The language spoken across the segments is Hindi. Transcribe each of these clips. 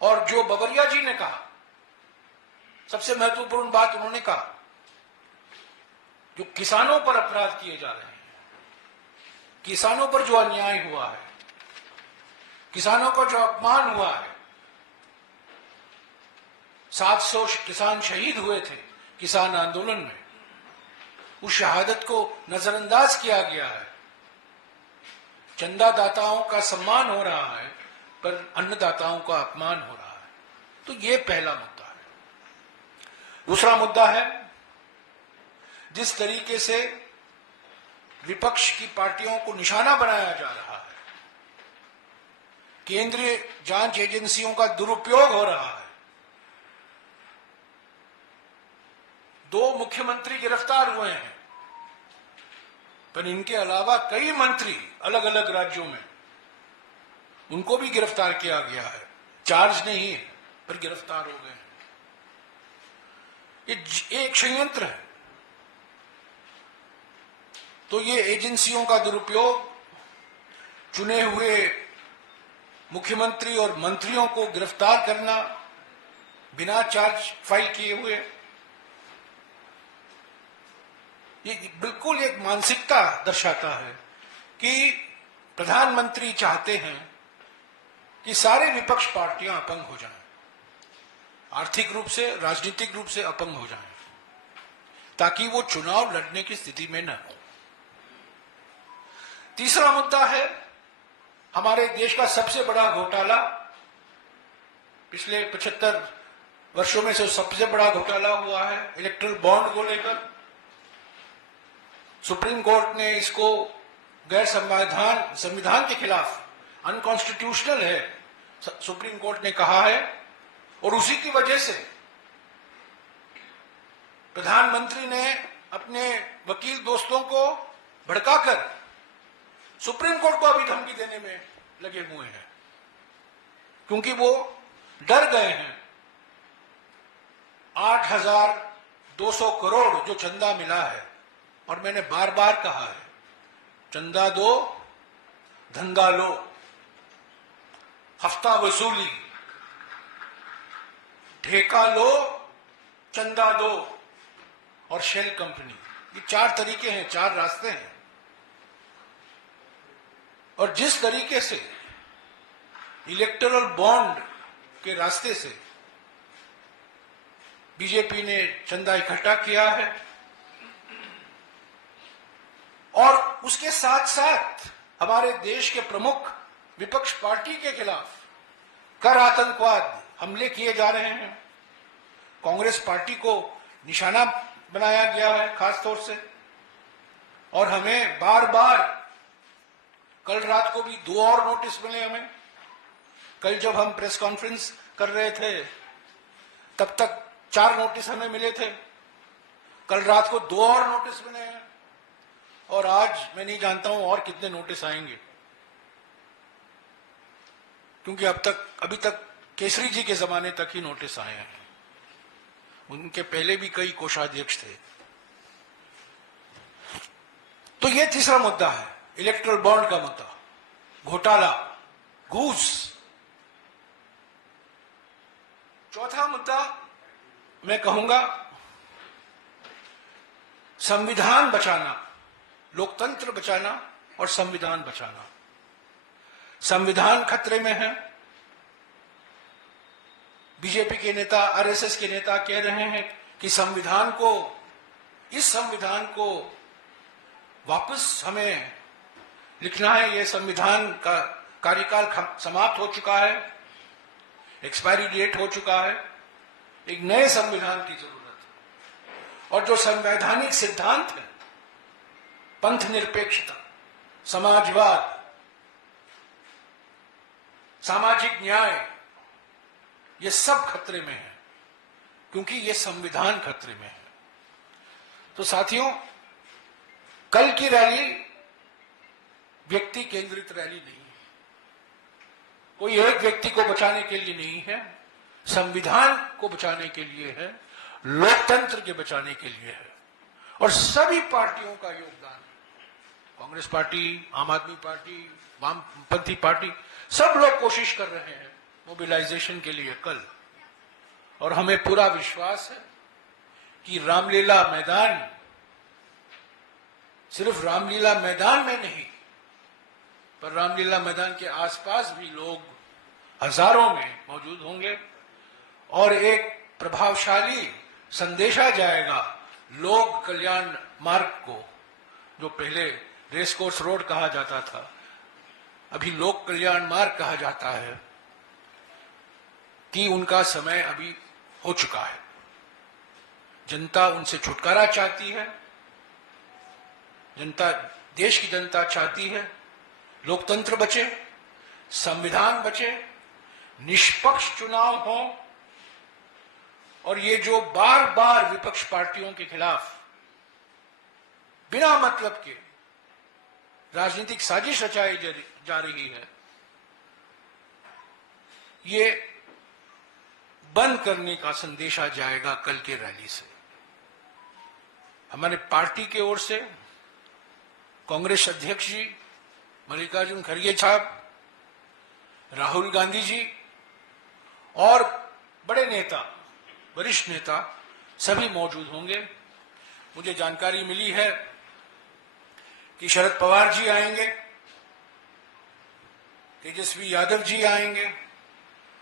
और जो बबरिया जी ने कहा, सबसे महत्वपूर्ण बात उन्होंने कहा, जो किसानों पर अपराध किए जा रहे हैं, किसानों पर जो अन्याय हुआ है, किसानों का जो अपमान हुआ है, 700 किसान शहीद हुए थे किसान आंदोलन में, उस शहादत को नजरअंदाज किया गया है। चंदादाताओं का सम्मान हो रहा है पर अन्नदाताओं का अपमान हो रहा है। तो ये पहला मुद्दा है। दूसरा मुद्दा है, जिस तरीके से विपक्ष की पार्टियों को निशाना बनाया जा रहा है, केंद्रीय जांच एजेंसियों का दुरुपयोग हो रहा है। 2 मुख्यमंत्री गिरफ्तार हुए हैं, पर इनके अलावा कई मंत्री अलग अलग राज्यों में, उनको भी गिरफ्तार किया गया है। चार्ज नहीं है पर गिरफ्तार हो गए हैं। ये एक षड्यंत्र है। तो ये एजेंसियों का दुरुपयोग, चुने हुए मुख्यमंत्री और मंत्रियों को गिरफ्तार करना बिना चार्ज फाइल किए हुए, ये बिल्कुल एक मानसिकता दर्शाता है कि प्रधानमंत्री चाहते हैं कि सारे विपक्ष पार्टियां अपंग हो जाएं, आर्थिक रूप से, राजनीतिक रूप से अपंग हो जाएं, ताकि वो चुनाव लड़ने की स्थिति में न हो। तीसरा मुद्दा है, हमारे देश का सबसे बड़ा घोटाला, पिछले 75 वर्षों में से सबसे बड़ा घोटाला हुआ है इलेक्ट्रल बॉन्ड को लेकर। सुप्रीम कोर्ट ने इसको गैर संविधान के खिलाफ, अनकॉन्स्टिट्यूशनल है, सुप्रीम कोर्ट ने कहा है। और उसी की वजह से प्रधानमंत्री ने अपने वकील दोस्तों को भड़काकर सुप्रीम कोर्ट को अभी धमकी देने में लगे हुए हैं, क्योंकि वो डर गए हैं। 8,200 करोड़ जो चंदा मिला है, और मैंने बार बार कहा है, चंदा दो धंधा लो, हफ्ता वसूली, ठेका लो, चंदा दो और शेल कंपनी, ये 4 तरीके हैं, 4 रास्ते हैं। और जिस तरीके से इलेक्टोरल बॉन्ड के रास्ते से बीजेपी ने चंदा इकट्ठा किया है, और उसके साथ साथ हमारे देश के प्रमुख विपक्ष पार्टी के खिलाफ कर आतंकवाद हमले किए जा रहे हैं। कांग्रेस पार्टी को निशाना बनाया गया है खासतौर से, और हमें बार बार, कल रात को भी 2 और नोटिस मिले हमें। कल जब हम प्रेस कॉन्फ्रेंस कर रहे थे तब तक 4 नोटिस हमें मिले थे, कल रात को 2 और नोटिस मिले हैं, और आज मैं नहीं जानता हूं और कितने नोटिस आएंगे, क्योंकि अभी तक केसरी जी के जमाने तक ही नोटिस आए हैं। उनके पहले भी कई कोषाध्यक्ष थे। तो ये तीसरा मुद्दा है, इलेक्टोरल बॉन्ड का मुद्दा, घोटाला, घूस। चौथा मुद्दा मैं कहूंगा, संविधान बचाना, लोकतंत्र बचाना और संविधान बचाना। संविधान खतरे में है। बीजेपी के नेता, आरएसएस के नेता कह रहे हैं कि इस संविधान को वापस हमें लिखना है। यह संविधान का कार्यकाल समाप्त हो चुका है, एक्सपायरी डेट हो चुका है, एक नए संविधान की जरूरत है। और जो संवैधानिक सिद्धांत है, पंथ निरपेक्षता, समाजवाद, सामाजिक न्याय, ये सब खतरे में है, क्योंकि ये संविधान खतरे में है। तो साथियों, कल की रैली व्यक्ति केंद्रित रैली नहीं है, कोई एक व्यक्ति को बचाने के लिए नहीं है, संविधान को बचाने के लिए है, लोकतंत्र के बचाने के लिए है। और सभी पार्टियों का योगदान है, कांग्रेस पार्टी, आम आदमी पार्टी, वामपंथी पार्टी, सब लोग कोशिश कर रहे हैं मोबिलाइजेशन के लिए कल, और हमें पूरा विश्वास है कि रामलीला मैदान, सिर्फ रामलीला मैदान में नहीं, पर रामलीला मैदान के आसपास भी लोग हजारों में मौजूद होंगे और एक प्रभावशाली संदेशा जाएगा लोक कल्याण मार्ग को, जो पहले रेस कोर्स रोड कहा जाता था, अभी लोक कल्याण मार्ग कहा जाता है, कि उनका समय अभी हो चुका है। जनता उनसे छुटकारा चाहती है, जनता, देश की जनता चाहती है लोकतंत्र बचे, संविधान बचे, निष्पक्ष चुनाव हो, और ये जो बार बार विपक्ष पार्टियों के खिलाफ बिना मतलब के राजनीतिक साजिश रचाई जा रही है, ये बंद करने का संदेश आ जाएगा कल के रैली से। हमारे पार्टी की ओर से कांग्रेस अध्यक्ष जी मल्लिकार्जुन खड़गे साहब, राहुल गांधी जी और बड़े नेता, वरिष्ठ नेता सभी मौजूद होंगे। मुझे जानकारी मिली है कि शरद पवार जी आएंगे, तेजस्वी यादव जी आएंगे,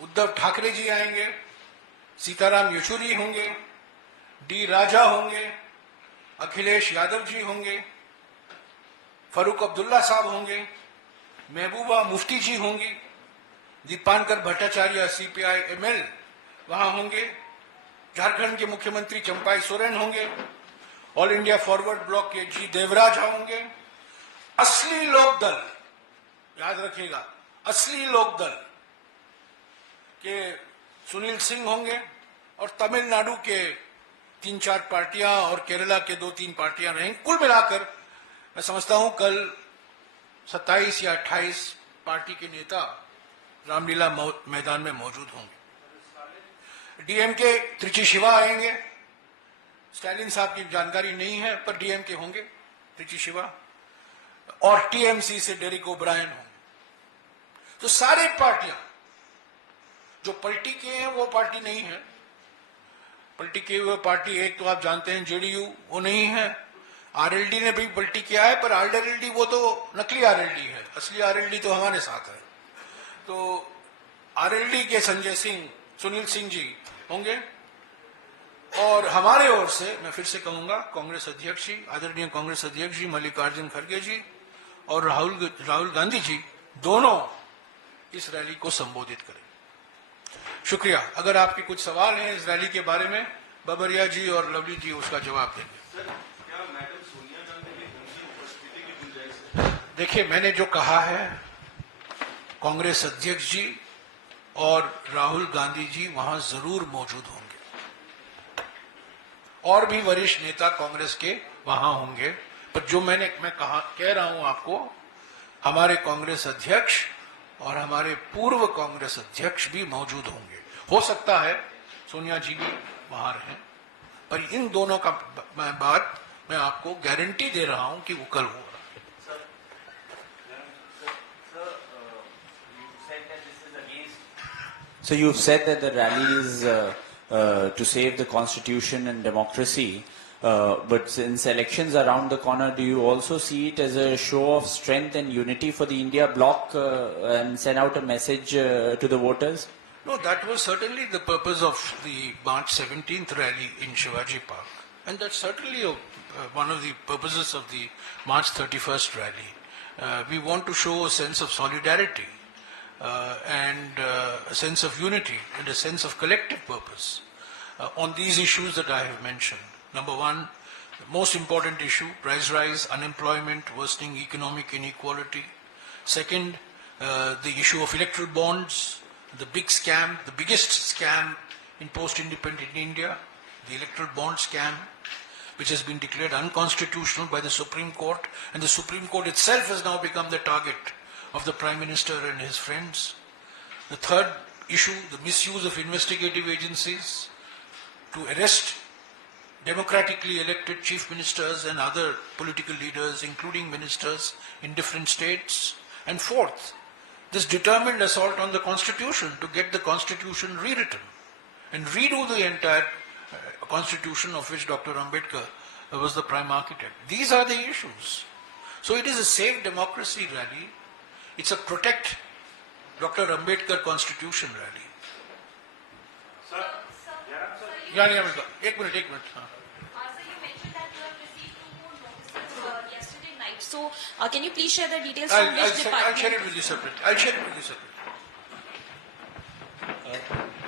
उद्धव ठाकरे जी आएंगे, सीताराम येचुरी होंगे, डी राजा होंगे, अखिलेश यादव जी होंगे, फारूक अब्दुल्ला साहब होंगे, महबूबा मुफ्ती जी होंगी, दीपांकर भट्टाचार्य सीपीआई एमएल वहां होंगे, झारखंड के मुख्यमंत्री चंपाई सोरेन होंगे, ऑल इंडिया फॉरवर्ड ब्लॉक के जी देवराज होंगे। असली लोकदल, याद रखिएगा, असली लोकदल के सुनील सिंह होंगे, और तमिलनाडु के 3-4 पार्टियां और केरला के 2-3 पार्टियां रहेंगी। कुल मिलाकर मैं समझता हूं कल 27 या 28 पार्टी के नेता रामलीला मैदान में मौजूद होंगे। डीएमके त्रिची शिवा आएंगे, स्टालिन साहब की जानकारी नहीं है, पर डीएमके होंगे त्रिची शिवा, और टीएमसी से डेरिक ओब्रायन होंगे। तो सारे पार्टियां जो पलटी के हैं वो पार्टी नहीं है। पलटी किए हुए पार्टी एक तो आप जानते हैं जेडीयू, वो नहीं है। आरएलडी ने भी पलटी किया है, पर आरएलडी वो तो नकली आरएलडी है, असली आरएलडी तो हमारे साथ है। तो आरएलडी के संजय सिंह, सुनील सिंह जी होंगे, और हमारे ओर से मैं फिर से कहूंगा कांग्रेस अध्यक्ष जी, आदरणीय कांग्रेस अध्यक्ष जी मल्लिकार्जुन खड़गे जी और राहुल गांधी जी दोनों इस रैली को संबोधित करें। शुक्रिया। अगर आपके कुछ सवाल हैं इस रैली के बारे में, बबरिया जी और लवली जी उसका जवाब देंगे। क्या मैडम सोनिया गांधी की उनकी उपस्थिति की गुंजाइश है? देखिए, मैंने जो कहा है, कांग्रेस अध्यक्ष जी और राहुल गांधी जी वहां जरूर मौजूद होंगे, और भी वरिष्ठ नेता कांग्रेस के वहां होंगे। पर जो मैं कह रहा हूं आपको, हमारे कांग्रेस अध्यक्ष और हमारे पूर्व कांग्रेस अध्यक्ष भी मौजूद होंगे। हो सकता है सोनिया जी भी वहां रहें, पर इन दोनों का बात मैं आपको गारंटी दे रहा हूं कि वो कल होगा। So you've said that the rally is to save the constitution and democracy, but since elections are around the corner, do you also see it as a show of strength and unity for the India bloc and send out a message to the voters? No, that was certainly the purpose of the March 17th rally in Shivaji Park. And that's certainly one of the purposes of the March 31st rally. We want to show a sense of solidarity and a sense of unity and a sense of collective purpose on these issues that I have mentioned. Number one, the most important issue, price rise, unemployment, worsening economic inequality. Second, the issue of electoral bonds, the big scam, the biggest scam in post-independent India, the electoral bond scam, which has been declared unconstitutional by the Supreme Court, and the Supreme Court itself has now become the target of the Prime Minister and his friends. The third issue, the misuse of investigative agencies to arrest democratically elected chief ministers and other political leaders, including ministers in different states. And fourth, this determined assault on the Constitution to get the Constitution rewritten and redo the entire Constitution of which Dr. Ambedkar was the prime architect. These are the issues. So it is a Save Democracy rally. It's a Protect Dr. Ambedkar Constitution rally. एक मिनट हाँ. So you mentioned that you have received 2 more notices yesterday night. So can you please share the details from which I'll department? share it with you separately.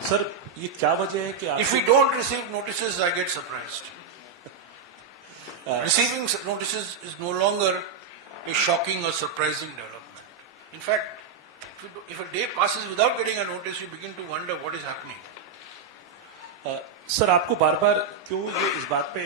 Sir ये क्या वजह है कि आप If we don't receive notices, I get surprised. Receiving notices is no longer a shocking or surprising development. In fact, if a day passes without getting a notice, you begin to wonder what is happening. Sir आपको बार बार क्यों ये इस बात पे